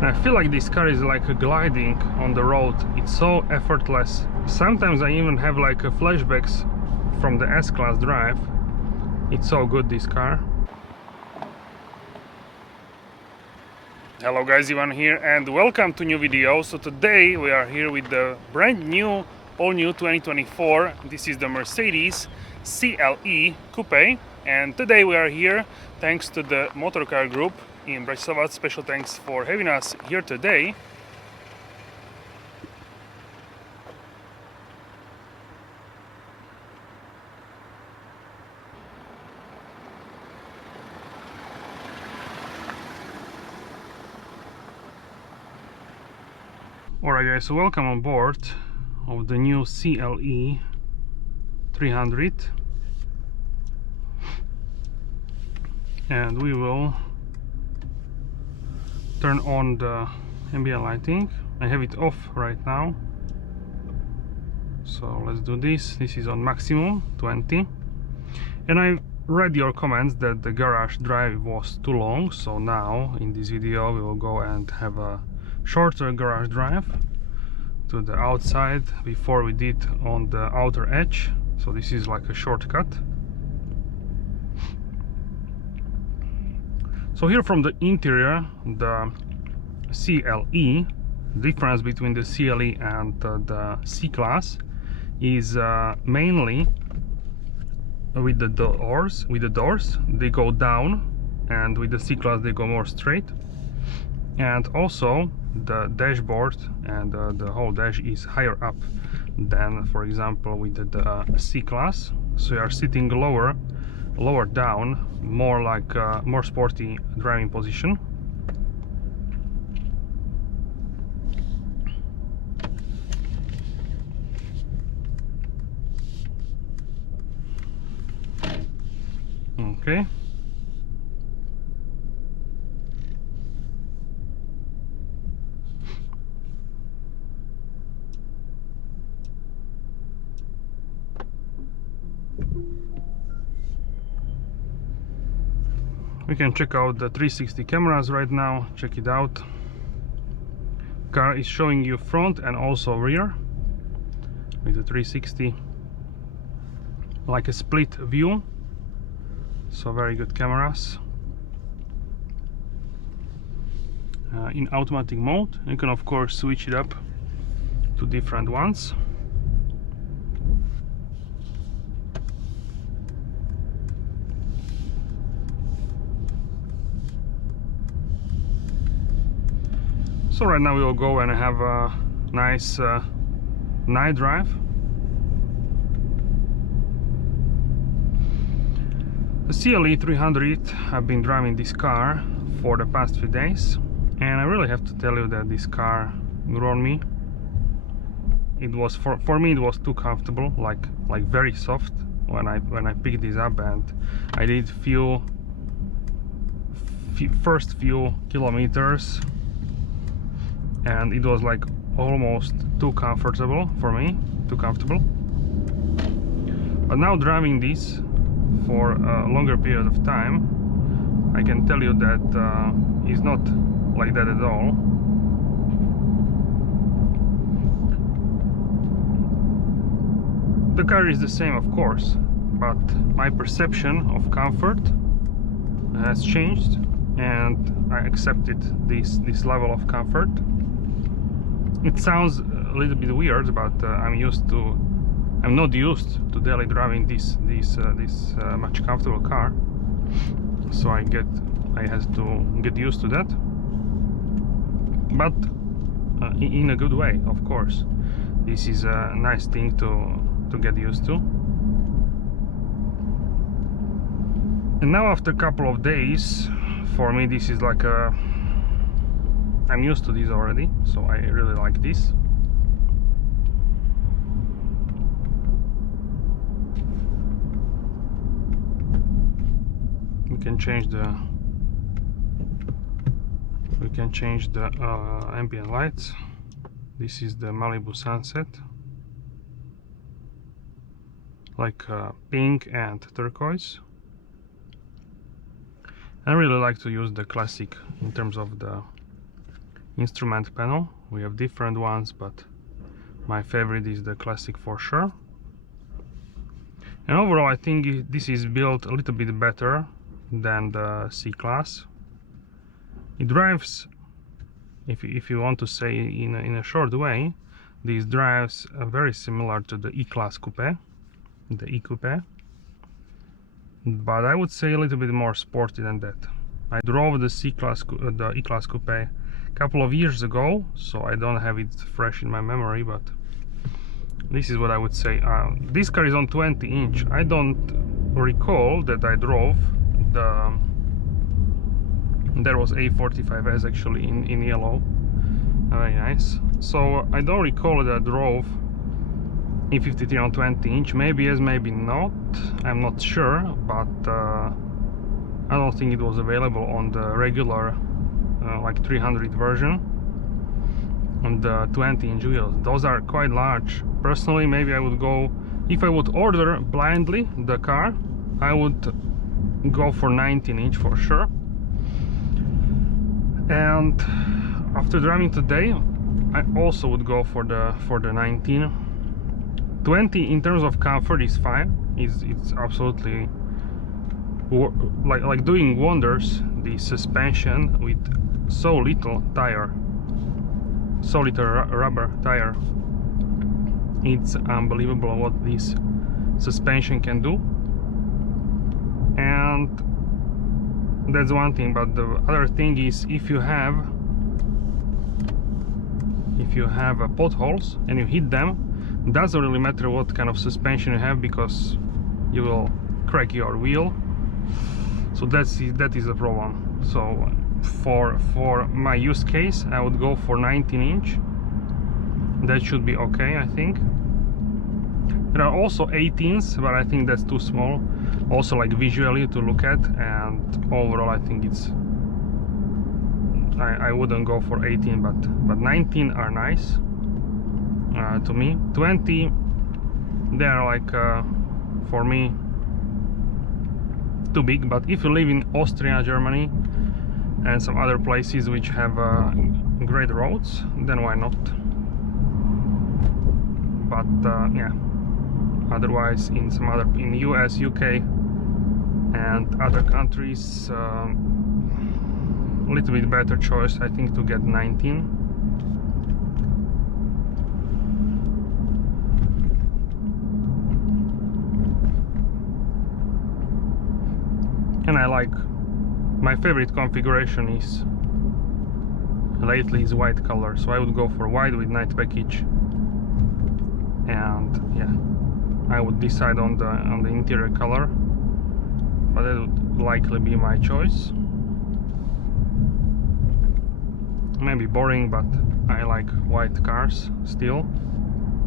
I feel like this car is like a gliding on the road. It's so effortless. Sometimes I even have like a flashbacks from the S-Class drive. It's so good, this car. Hello guys, Ivan here and welcome to new video. So today we are here with the brand new, all new 2024. This is the Mercedes CLE Coupe, and today we are here thanks to the motorcar group in Bratislava. Special thanks for having us here today. Alright guys, so welcome on board of the new CLE 300, and we will turn on the ambient lighting. I have it off right now, so let's do this. This is on maximum 20, and I read your comments that the garage drive was too long, so now in this video we will go and have a shorter garage drive to the outside before we did on the outer edge. So this is like a shortcut. So here from the interior, the CLE, difference between the CLE and the C-Class is mainly with the doors. They go down, and with the C-Class they go more straight. And also the dashboard and the whole dash is higher up than, for example, with the C-Class. So you are sitting lower down, more like more sporty driving position. Okay. We can check out the 360 cameras right now. Check it out. Car is showing you front and also rear with the 360, like a split view. So very good cameras. In automatic mode, you can of course switch it up to different ones. So right now we will go and have a nice night drive. The CLE 300, I've been driving this car for the past few days, and I really have to tell you that this car grew on me. It was for me it was too comfortable, like very soft when I picked this up, and I did first few kilometers, and it was like almost too comfortable for me, too comfortable. But now driving this for a longer period of time, I can tell you that it's not like that at all. The car is the same, of course, but my perception of comfort has changed, and I accepted this level of comfort. It sounds a little bit weird, but I'm not used to daily driving this much comfortable car, so I had to get used to that, but in a good way, of course. This is a nice thing to get used to. And now after a couple of days, for me this is like I'm used to this already, so I really like this. We can change the ambient lights. This is the Malibu Sunset, like pink and turquoise. I really like to use the classic in terms of the instrument panel. We have different ones, but my favorite is the classic for sure. And overall I think this is built a little bit better than the C-Class. It drives, if you want to say in a short way, this drives very similar to the E-Class Coupe, the E-Coupe, but I would say a little bit more sporty than that. I drove the C-Class, the E-Class Coupe a couple of years ago, so I don't have it fresh in my memory, but this is what I would say. This car is on 20-inch. I don't recall that I drove the... There was A45S actually in yellow. Very nice. So I don't recall that I drove E53 on 20-inch. Maybe yes, maybe not. I'm not sure, but I don't think it was available on the regular like 300 version. On the 20-inch wheels. Those are quite large. Personally, maybe I would go, if I would order blindly the car, I would go for 19-inch for sure. And after driving today, I also would go for the 19. 20 in terms of comfort is fine. It's absolutely like doing wonders. The suspension with so little tire. So little rubber tire, it's unbelievable what this suspension can do. And that's one thing, but the other thing is if you have potholes and you hit them, it doesn't really matter what kind of suspension you have, because you will crack your wheel. So that is a problem. So for my use case, I would go for 19-inch. That should be okay, I think. There are also 18s, but I think that's too small, also like visually to look at, and overall I think it's I wouldn't go for 18, but 19 are nice to me. 20, they are like for me too big, but if you live in Austria, Germany and some other places which have great roads, then why not? But yeah, otherwise in US, UK and other countries, a little bit better choice I think to get 19. And I like, my favorite configuration is lately is white color, so I would go for white with night package. And yeah, I would decide on the interior color, but that would likely be my choice. Maybe boring, but I like white cars still.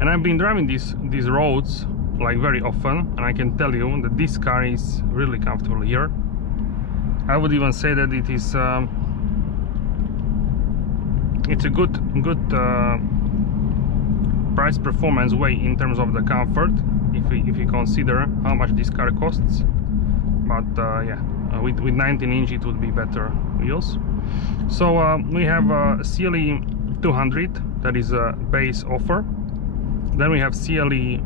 And I've been driving these roads like very often, and I can tell you that this car is really comfortable here. I would even say that it is it's a good price performance way in terms of the comfort, if you consider how much this car costs. But yeah, with 19-inch it would be better wheels. So we have CLE 200, that is a base offer. Then we have CLE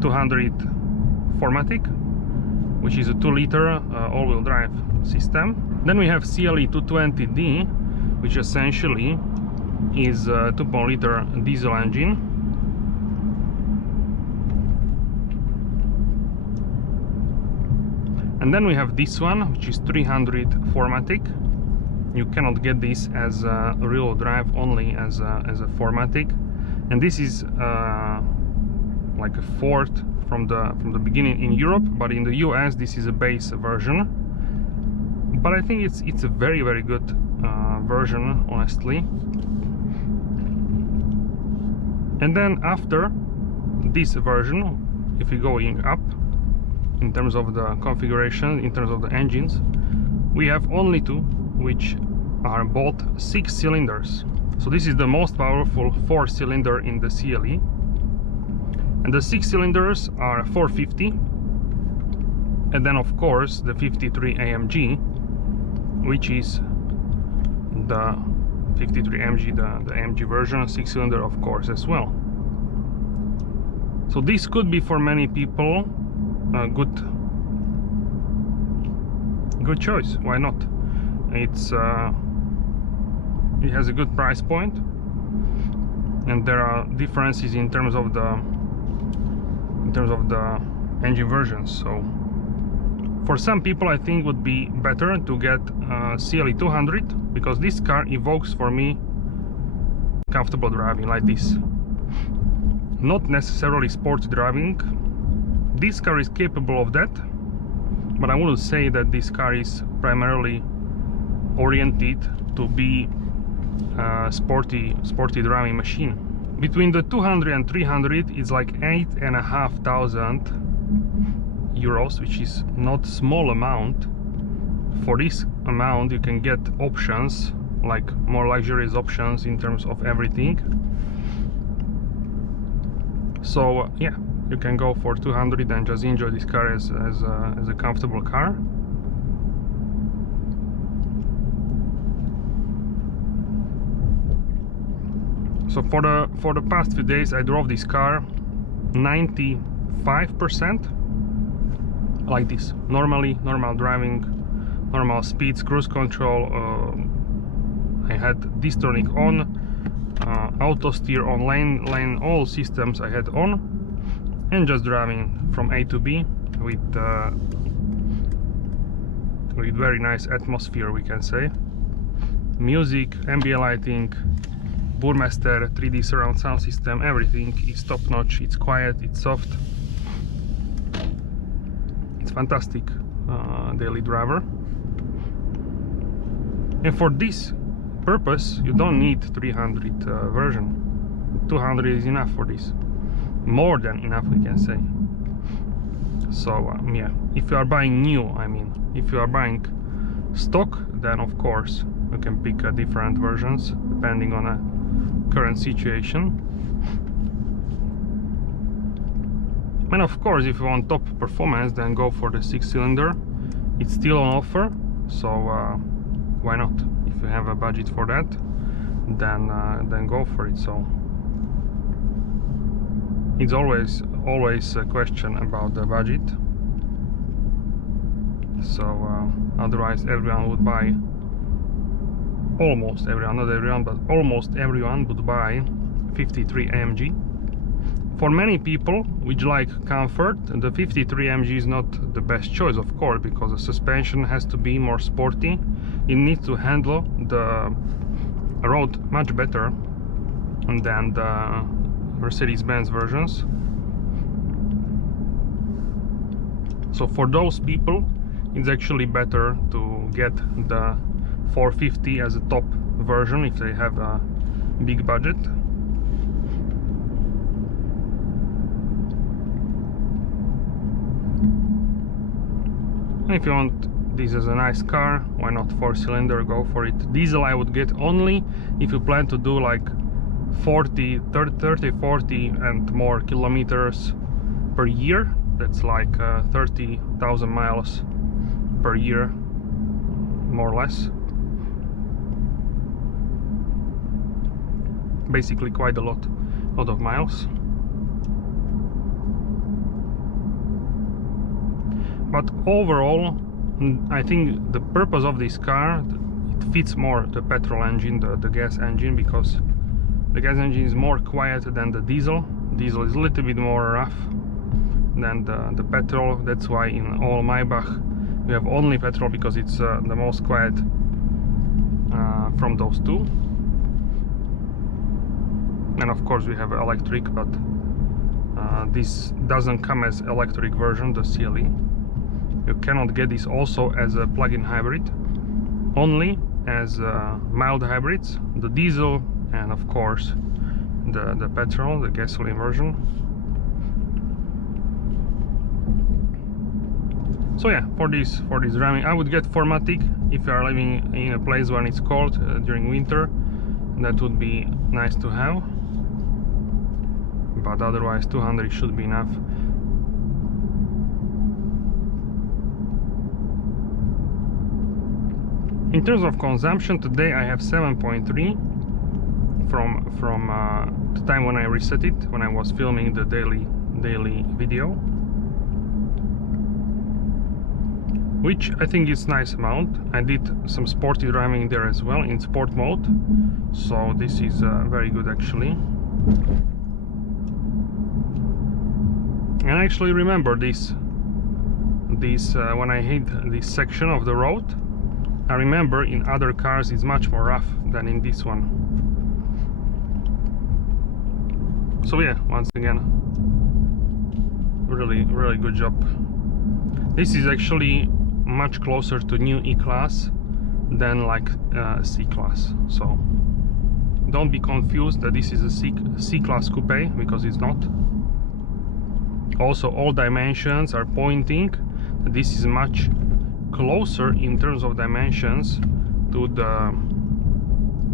200 4MATIC, which is a 2-liter all-wheel drive system. Then we have CLE 220D, which essentially is a 2.0-liter diesel engine. And then we have this one, which is 300 4MATIC. You cannot get this as a real drive, only as a 4MATIC. And this is like a fourth from the beginning in Europe, but in the US this is a base version. But I think it's a very, very good version, honestly. And then after this version, if you're going up in terms of the configuration, in terms of the engines, we have only two which are both 6 cylinders. So this is the most powerful 4-cylinder in the CLE, and the 6 cylinders are 450, and then of course the 53 AMG, which is the 53 AMG, the AMG version, 6-cylinder of course as well. So this could be for many people a good choice. Why not? It has a good price point, and there are differences in terms of the engine versions. So for some people I think would be better to get CLE 200, because this car evokes for me comfortable driving like this. Not necessarily sporty driving. This car is capable of that, but I wouldn't say that this car is primarily oriented to be a sporty driving machine. Between the 200 and 300 it's like 8,500 euros, which is not small amount. For this amount you can get options, like more luxurious options in terms of everything. So yeah, you can go for 200 and just enjoy this car as a comfortable car. So for the past few days I drove this car 95% like this. Normal driving, normal speeds, cruise control. I had distonic on, auto steer on, lane, all systems I had on, and just driving from A to B with very nice atmosphere, we can say. Music, ambient lighting, Burmester 3D surround sound system, everything is top notch. It's quiet, it's soft, it's fantastic daily driver. And for this purpose you don't need 300 version. 200 is enough for this, more than enough, we can say. So yeah, if you are buying new, I mean, if you are buying stock, then of course you can pick different versions depending on a current situation. And of course if you want top performance, then go for the 6-cylinder. It's still on offer, so why not? If you have a budget for that, then go for it. So it's always a question about the budget. So otherwise everyone would buy, almost everyone, not everyone, but almost everyone would buy 53 AMG. For many people which like comfort, the 53 AMG is not the best choice, of course, because the suspension has to be more sporty. It needs to handle the road much better than the Mercedes-Benz versions. So for those people it's actually better to get the 450 as a top version if they have a big budget. And if you want this as a nice car, why not 4-cylinder, go for it. Diesel I would get only if you plan to do like 30, 40 and more kilometers per year. That's like 30,000 miles per year, more or less. Basically quite a lot of miles. But overall I think the purpose of this car, it fits more the petrol engine, the gas engine, because the gas engine is more quiet than the diesel. Diesel is a little bit more rough than the petrol. That's why in all Maybach we have only petrol, because it's the most quiet from those two. And of course we have electric, but this doesn't come as electric version, the CLE. You cannot get this also as a plug-in hybrid, only as mild hybrids, the diesel and of course the petrol, the gasoline version. So yeah, for this driving I would get 4MATIC. If you are living in a place when it's cold during winter, that would be nice to have, but otherwise 200 should be enough. In terms of consumption, today I have 7.3 from the time when I reset it, when I was filming the daily video, which I think is nice amount. I did some sporty driving there as well in sport mode, so this is very good actually. And I actually remember this when I hit this section of the road. I remember in other cars it's much more rough than in this one. So yeah, once again, really good job. This is actually much closer to new E-Class than like C-Class, so don't be confused that this is a C-Class coupe, because it's not. Also, all dimensions are pointing that this is much closer in terms of dimensions to the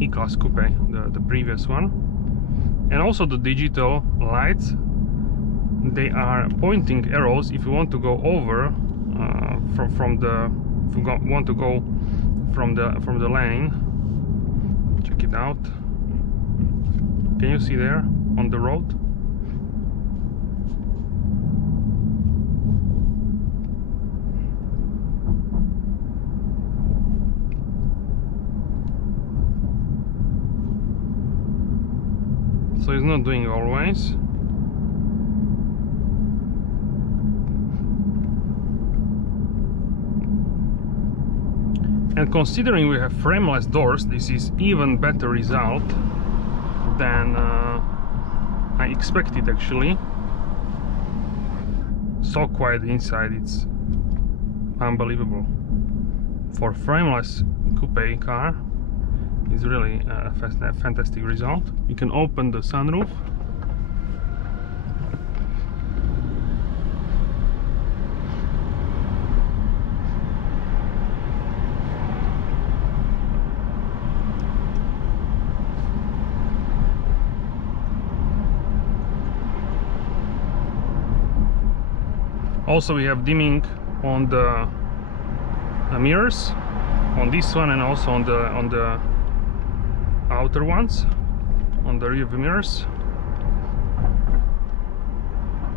E-Class coupe, the previous one. And also the digital lights, they are pointing arrows if you want to go over from the lane. Check it out. Can you see there on the road? So it's not doing always. And considering we have frameless doors, this is even better result than I expected actually. So quiet inside, it's unbelievable. For frameless coupe car, it's really a fantastic result. You can open the sunroof. Also, we have dimming on the mirrors, on this one, and also on the outer ones, on the rear view mirrors,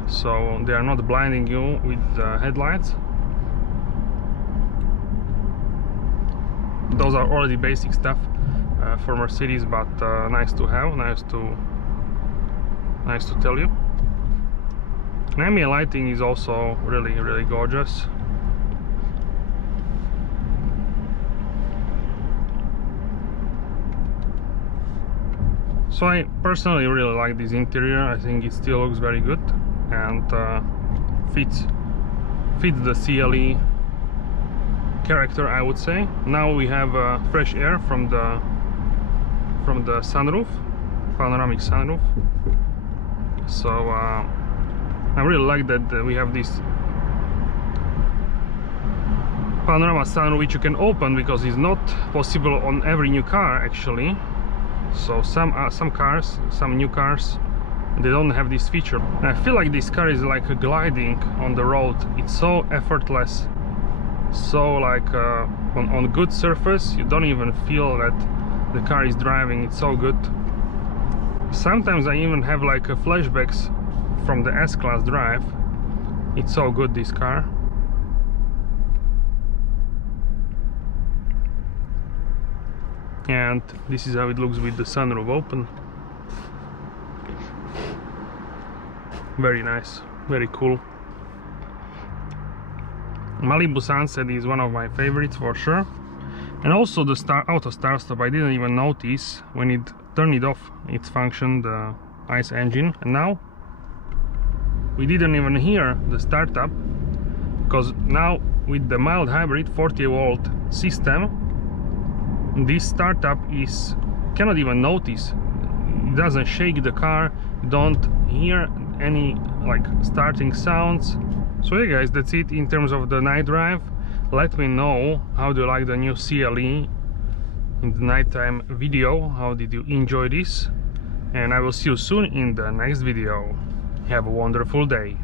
so they are not blinding you with the headlights. Those are already basic stuff for Mercedes, but nice to have, nice to tell you. Ambient lighting is also really gorgeous. So I personally really like this interior. I think it still looks very good and fits the CLE character, I would say. Now we have fresh air from the sunroof, panoramic sunroof. So I really like that we have this panorama sunroof which you can open, because it's not possible on every new car actually. So some cars, some new cars, they don't have this feature. And I feel like this car is like gliding on the road. It's so effortless, so like on good surface you don't even feel that the car is driving. It's so good. Sometimes I even have like flashbacks from the S-Class drive. It's so good, this car. And this is how it looks with the sunroof open. Very nice, very cool. Malibu Sunset is one of my favorites for sure. And also the auto start stop, I didn't even notice when it turned it off, its function, the ICE engine. And now we didn't even hear the startup, because now with the mild hybrid 40-volt system, this startup cannot even notice. It doesn't shake the car, you don't hear any like starting sounds. So yeah guys, that's it in terms of the night drive. Let me know how do you like the new CLE in the nighttime video. How did you enjoy this? And I will see you soon in the next video. Have a wonderful day.